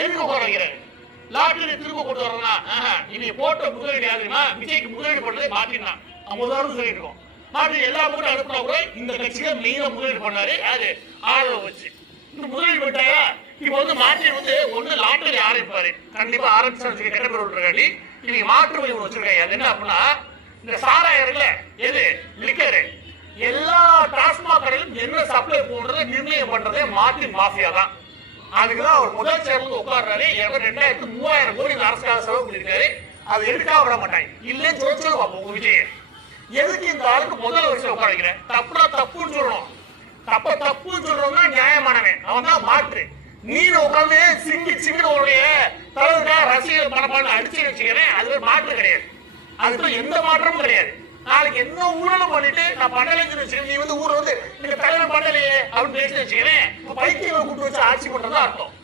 எதுக்கு உட்கார வைக்கிறாரு? லாட்டரி திரும்ப கொண்டு வரனா? இனி போட்ட முதலீடு யாருன்னா விஜய்க்கு முதலீடு பண்ணதே மாட்டினா 50,000 சொல்லிட்டு இருக்கோம். மாட்டி எல்லா மட்டும் அனுப்புனா கூட இந்த கட்சியில மெயினா முதலீடு பண்ணாரு யாரு? ஆதரவு வச்சு இந்த முதலீடு பண்ணிட்டாரா? இப்ப வந்து மாற்றி வந்து ஒண்ணு லாட்டரி ஆரம்பிப்பாரு, கண்டிப்பா ஆரம்பிச்சு கெட்ட பேர் விட்டுருக்காண்டி இன்னைக்கு மாற்று வழி வச்சிருக்காங்க. அது என்ன அப்படின்னா இந்த சாராயம் இருக்குல்ல, எது லிக்கரு, எல்லா டாஸ்மாக் கடையிலும் என்ன சப்ளை போடுறத நிர்ணயம் பண்றதே மார்டின் மாஃபியா தான். அதுக்குதான் அவர் முதல் சேர்ந்து உட்கார்றாரு. 2000-3000 கோடி அரசுக்காக செலவு பண்ணிருக்காரு. அது எடுக்காம விட மாட்டாங்க. இல்லைன்னு சொல்லி பார்ப்போம் விஜய். எதுக்கு இந்த ஆளுக்கு முதல் வருஷம் உட்கார வைக்கிறேன்? தப்புனா தப்புன்னு சொல்லணும். தப்புன்னு சொல்றவங்க நியாயமானவன், அவன் தான் மாற்று. நீ உட்காந்து சிங்கிடுடைய தலைவருக்காக ரசிகர் பணப்பாடு அடிச்சு வச்சுக்கிறேன், அது மாற்று கிடையாது. அதுக்கு எந்த மாற்றமும் கிடையாது. நாளைக்கு என்ன ஊழலும் பண்ணிட்டு நான் பண்ணலைன்னு வச்சுக்கிறேன், நீ வந்து ஊரை வந்து நீங்க தலைவர் பண்ணலையே அப்படின்னு பேசி வச்சுக்கிறேன், பைத்தியம் கூட்டு வச்சு ஆட்சி பண்றதா அர்த்தம்.